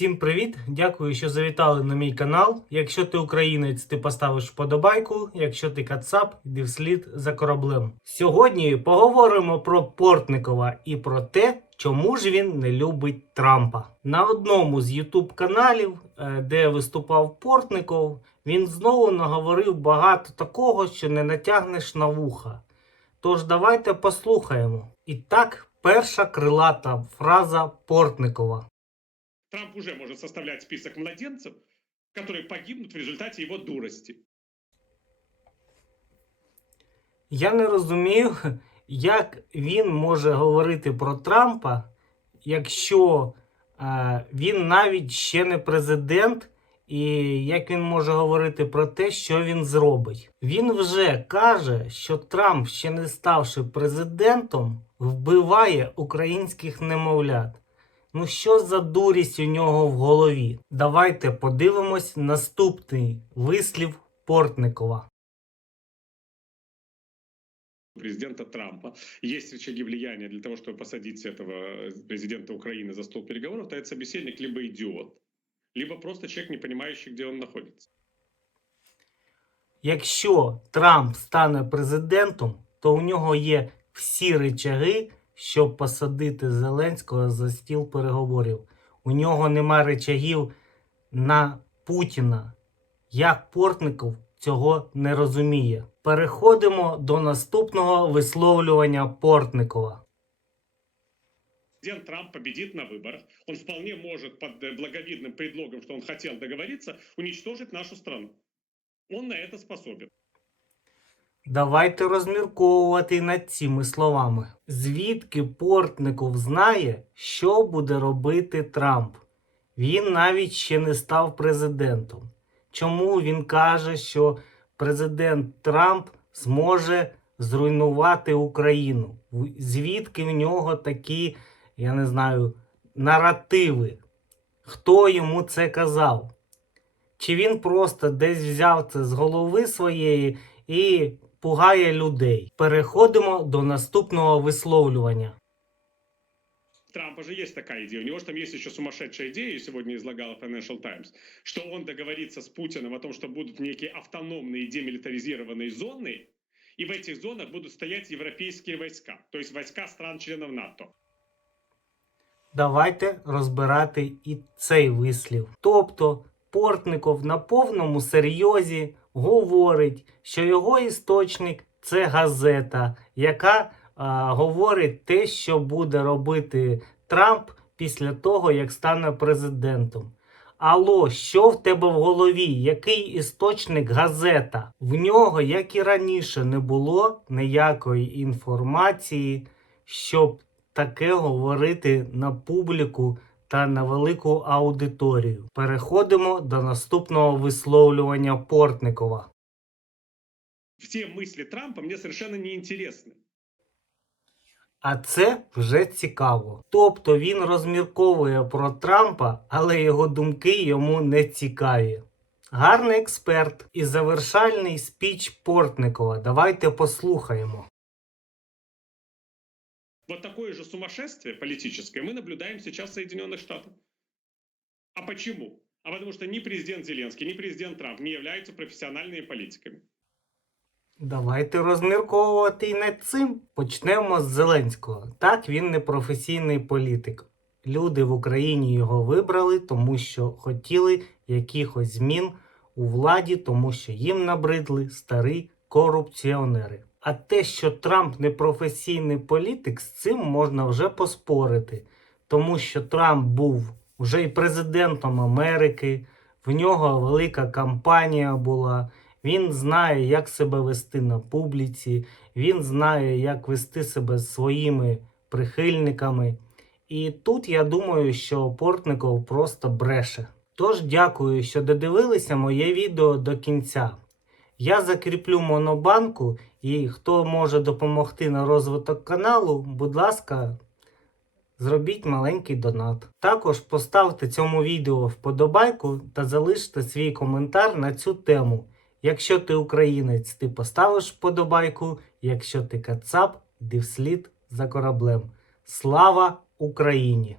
Всім привіт! Дякую, що завітали на мій канал. Якщо ти українець, ти поставиш вподобайку. Якщо ти кацап, йди вслід за кораблем. Сьогодні поговоримо про Портникова і про те, чому ж він не любить Трампа. На одному з Ютуб каналів, е, де виступав Портников, він знову наговорив багато такого, що не натягнеш на вуха. Тож давайте послухаємо. І так, перша крилата фраза Портникова. Трамп уже может составлять список младенцев, которые погибнут в результате его дурости. Я не розумію, як він може говорити про Трампа, якщо е, він навіть ще не президент, і як він може говорити про те, що він зробить. Він вже каже, що Трамп, ще не ставши президентом, вбиває українських немовлят. Ну що за дурість у нього в голові? Давайте подивимось наступний вислів Портникова. У президента Трампа есть рычаги влияния для того, чтобы посадить этого э, президента Украины за стол переговоров, то этот собеседник либо идиот, либо просто человек, не понимающий, где он находится. Якщо Трамп стане президентом, то у нього є всі речаги, щоб посадити Зеленського за стіл переговорів. У нього нема речагів на Путіна. Як Портников цього не розуміє. Переходимо до наступного висловлювання Портникова. Президент Трамп победит на выборах. Он вполне может под э, благовидным предлогом, что он хотел договориться, уничтожить нашу страну. Он на это способен. Давайте розмірковувати над цими словами. Звідки Портников знає, що буде робити Трамп? Він навіть ще не став президентом. Чому він каже, що президент Трамп зможе зруйнувати Україну? Звідки в нього такі, я не знаю, наративи? Хто йому це казав? Чи він просто десь взяв це з голови своєї і пугає людей? Переходимо до наступного висловлювання. У Трампа же есть такая идея. У него же там есть еще сумасшедшая идея, и сегодня излагала Financial Times, что он договорится с Путиным о том, что будут некие автономные демилитаризированные зоны, и в этих зонах будут стоять европейские войска, то есть войска стран-членов НАТО. Давайте розбирати і цей вислів. Тобто, Портников на повному серйозі говорить, що його істочник це газета, яка а, говорить те, що буде робити Трамп після того, як стане президентом. Алло, що в тебе в голові? Який істочник газета? В нього, як і раніше, не було ніякої інформації, щоб таке говорити на публіку та на велику аудиторію. Переходимо до наступного висловлювання Портникова. Все мысли Трампа мне совершенно не интересны. А це вже цікаво. Тобто він розмірковує про Трампа, але його думки йому не цікаві. Гарний експерт і завершальний спіч Портникова. Давайте послухаємо. Вот такое же сумасшествие политическое мы наблюдаем сейчас в Соединенных Штатах. А почему? А потому что ни президент Зеленский, ни президент Трамп не являются профессиональными политиками. Давайте розмірковувати і над цим. Почнемо з Зеленського. Так, він не професійний політик. Люди в Україні його вибрали, тому що хотіли якихось змін у владі, тому що їм набридли старі корупціонери. А те, що Трамп не професійний політик, з цим можна вже поспорити, тому що Трамп був вже і президентом Америки, в нього велика кампанія була. Він знає, як себе вести на публіці, він знає, як вести себе своїми прихильниками. І тут я думаю, що Портников просто бреше. Тож дякую, що додивилися моє відео до кінця. Я закріплю монобанку, і хто може допомогти на розвиток каналу, будь ласка, зробіть маленький донат. Також поставте цьому відео вподобайку та залиште свій коментар на цю тему. Якщо ти українець, ти поставиш вподобайку. Якщо ти кацап, йди вслід за кораблем. Слава Україні!